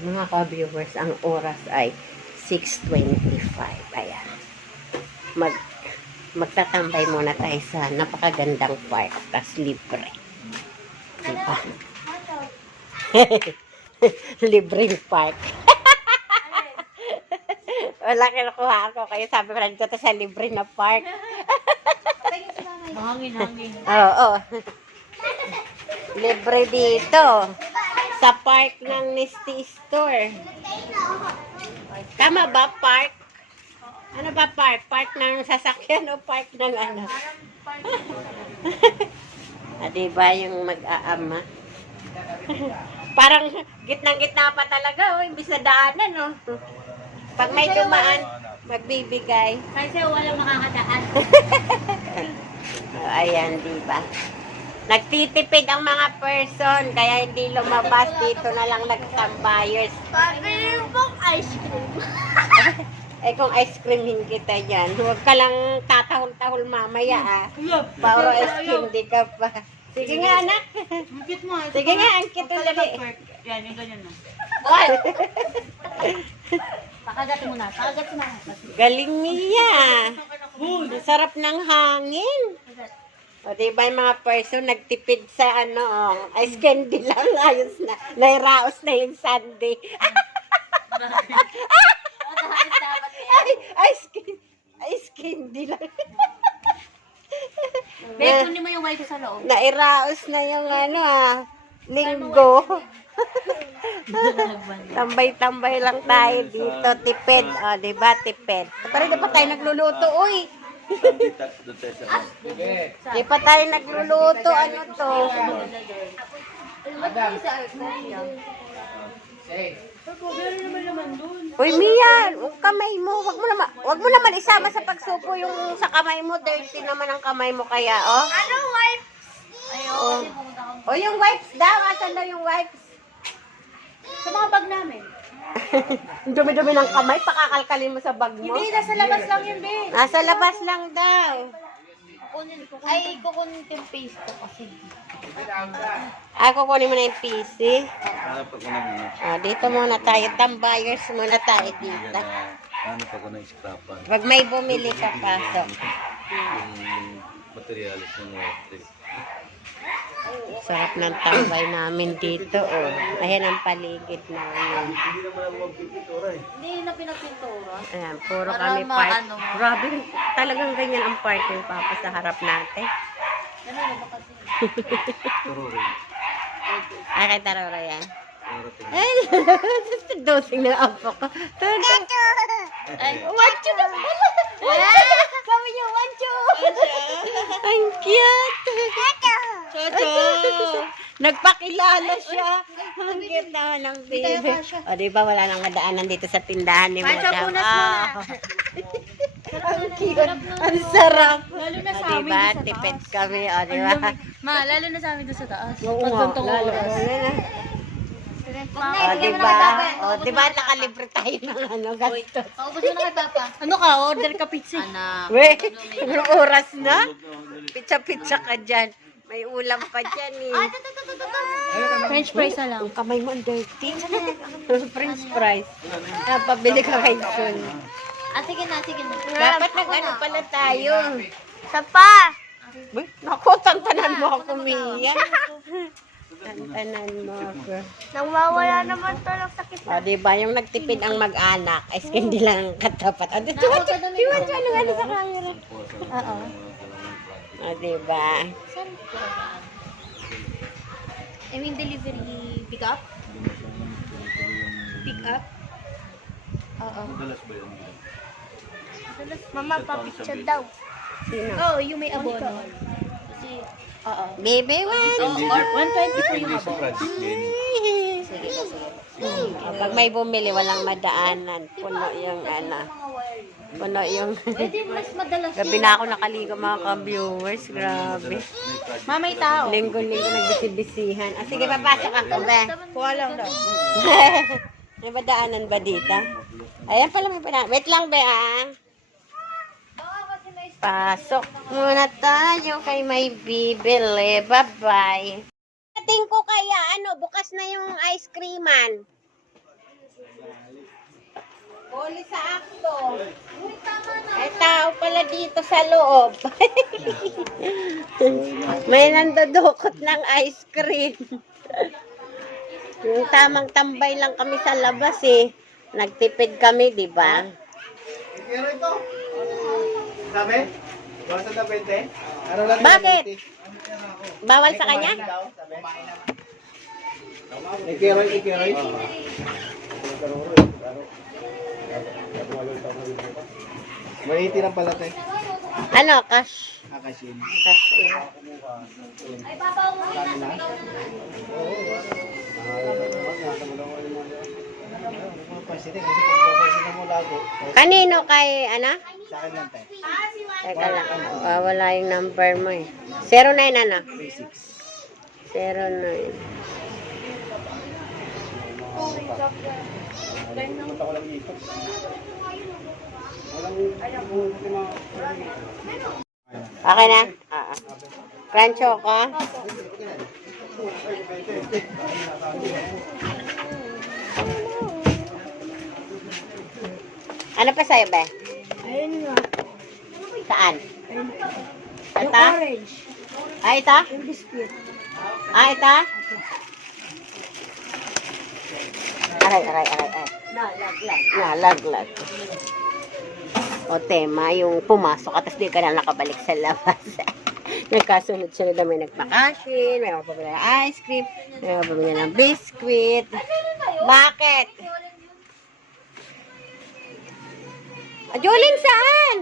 Mga ka-viewers, ang oras ay 6.25. Ayan. Mag, magtatambay muna tayo sa napakagandang park. Tapos libre. Diba? Libreng park. Wala kinukuha ako. Kaya sabi ko nandito tayo sa libre na park. Hangin, hangin. Oo. Libre dito. Sa park ng Nesty Store. Tama ba, park? Ano ba park? Park ng sasakyan o park ng ano? ah, diba yung mag-aama? Parang gitnang-gitna pa talaga, oh, imbis na daanan, oh. Pag may dumaan, magbibigay. Kasi wala makakadaan. Oh, ayan, di ba? Nagtitipid ang mga person, kaya hindi lumabas dito na lang nagtambayers. Pabili pong ice cream. Eh kung ice creamin kita dyan, huwag ka lang tatahol-tahol mamaya ah. Pauro ice cream, di ka pa. Sige nga anak. Angkit mo. Sige nga, angkit ulit. Yan, yung ganyan na. Pakagatin mo na. Pakagatin mo na. Galing niya. Sarap ng hangin. O diba yung mga person nagtipid sa ano, oh, ice candy lang, ayos na. Nairaos na yung Sunday. Ay, ice candy, ice candy lang. Babe, kunin mo yung wife sa loob. Nairaos na yung ano ah, linggo. Tambay-tambay lang tayo dito, tipid. O, di ba, tipid. Pero di pa tayo nagluluto, uy. Di pa tayo nagluluto, ano to? Uy, Mia, yung kamay mo, wag mo naman, wag mo naman isama sa pagsupo yung sa kamay mo, dirty naman ang kamay mo kaya, oh. Ano? Ayaw, Oh. kasi pumunta kami. O yung wipes daw, asan daw yung wipes? Sa mga bag namin. Ang dumi-dumi ng kamay, pakakalkalin mo sa bag mo. Hindi, nasa labas lang yun, babe. Nasa labas lang daw. Kukunin, kukunin. Ay, kukunin yung face ko kasi. Ah, kukunin mo na yung PC. Hanap ako ng ano, Ah, dito muna tayo, tambayers muna tayo dito. na- hanap ako ng scrapan. Pag may bumili ka, pasok. Yung materialis ng electric. Sarap ng tambay namin dito, oh. Ayan ang paligid namin. Hindi naman ako magpipintura eh. Hindi na pinagpintura. Ayan, puro Para kami park. ano. Grabe, talagang ganyan ang parking papa sa harap natin. Ano na ba kasi? Ay, kay yan. Ay, dosing ng apo ko. Todo. Ay, Wancho na pala. Wancho na. Wancho. Ang cute. Chocho! Nagpakilala siya. Ang cute naman ng baby. O, di ba wala nang madaanan dito sa tindahan ni Pancho, Madam? punas mo Ah. Ang cute. Ang sarap. Lalo na O, sa di amin ba? doon sa Tipid taas. kami. O, di ba? Ma, lalo na sa amin doon sa taas. Oo Pag nga. gantong Lalo. oras. O, di ba? O, di ba nakalibre tayo ng ano, gastos? Paubos mo na kay Papa. Ano ka? Order ka pizza. Anak. We, anong oras na? Pizza-pizza ka dyan. May ulam pa dyan eh. French fries na lang. Ang kamay mo ang dirty. French fries. Ah, pabili ka kay Son. Ah, sige na, sige na. Dapat nag-ano pala tayo. Sapa! Uy, Naku, tantanan mo ako, Mia. Tantanan mo ako. Nangwawala naman to ng sakit. O, di ba, yung nagtipid ang mag-anak, ay hindi lang ang katapat. O, di ba, di ba, ano ano sa camera? Oo. O, di ba? I mean, delivery pick up? Pick up? Oo. Madalas ba yun? Mama, pa-picture daw. Sino? Oh, yung may abono. Kasi, oo. Baby, one. Oh, or 120 po yung abono. sige. Pag may bumili, walang madaanan. Puno yung ano. Puno yung... Mas madalas Gabi na ako nakaligo mga ka-viewers. Grabe. Mamay tao. Linggo-linggo nagbisibisihan. Ah, sige, papasok ako, be. Kuha lang daw. may madaanan ba dito? Ayan pala may padaanan. Wait lang, be, ah. Pasok muna tayo kay may bibili. Bye-bye. Ating ko kaya, ano, bukas na yung ice creaman. Huli sa akto. May tao pala dito sa loob. May nandudukot ng ice cream. Yung tamang tambay lang kami sa labas eh. Nagtipid kami, di ba? Pero ito. Sabi? Basta na 20? Ano lang Bakit? Bawal sa kanya? Ikiroy, ikiroy. May 80 lang pala tayo. Ano, cash? Akasin. Cash in. Kanino kay, ano? Sa akin lang tayo. Teka lang. Ah, wala yung number mo eh. 09 ano? Basics. 09. Okay na? Ah. ah. Crunch ko? Ano pa sa'yo, be? Ayun nga. Saan? Yung Ito? orange. Ah, ito? Yung biscuit. Ah, ito? Aray, aray, aray, aray. Nalaglag. Nalaglag. O tema, yung pumasok at di ka na nakabalik sa labas. Nagkasunod sila na may nagpakashin, may mapabili ng ice cream, may mapabili ng biscuit. Bakit? Ah, Jolene, saan?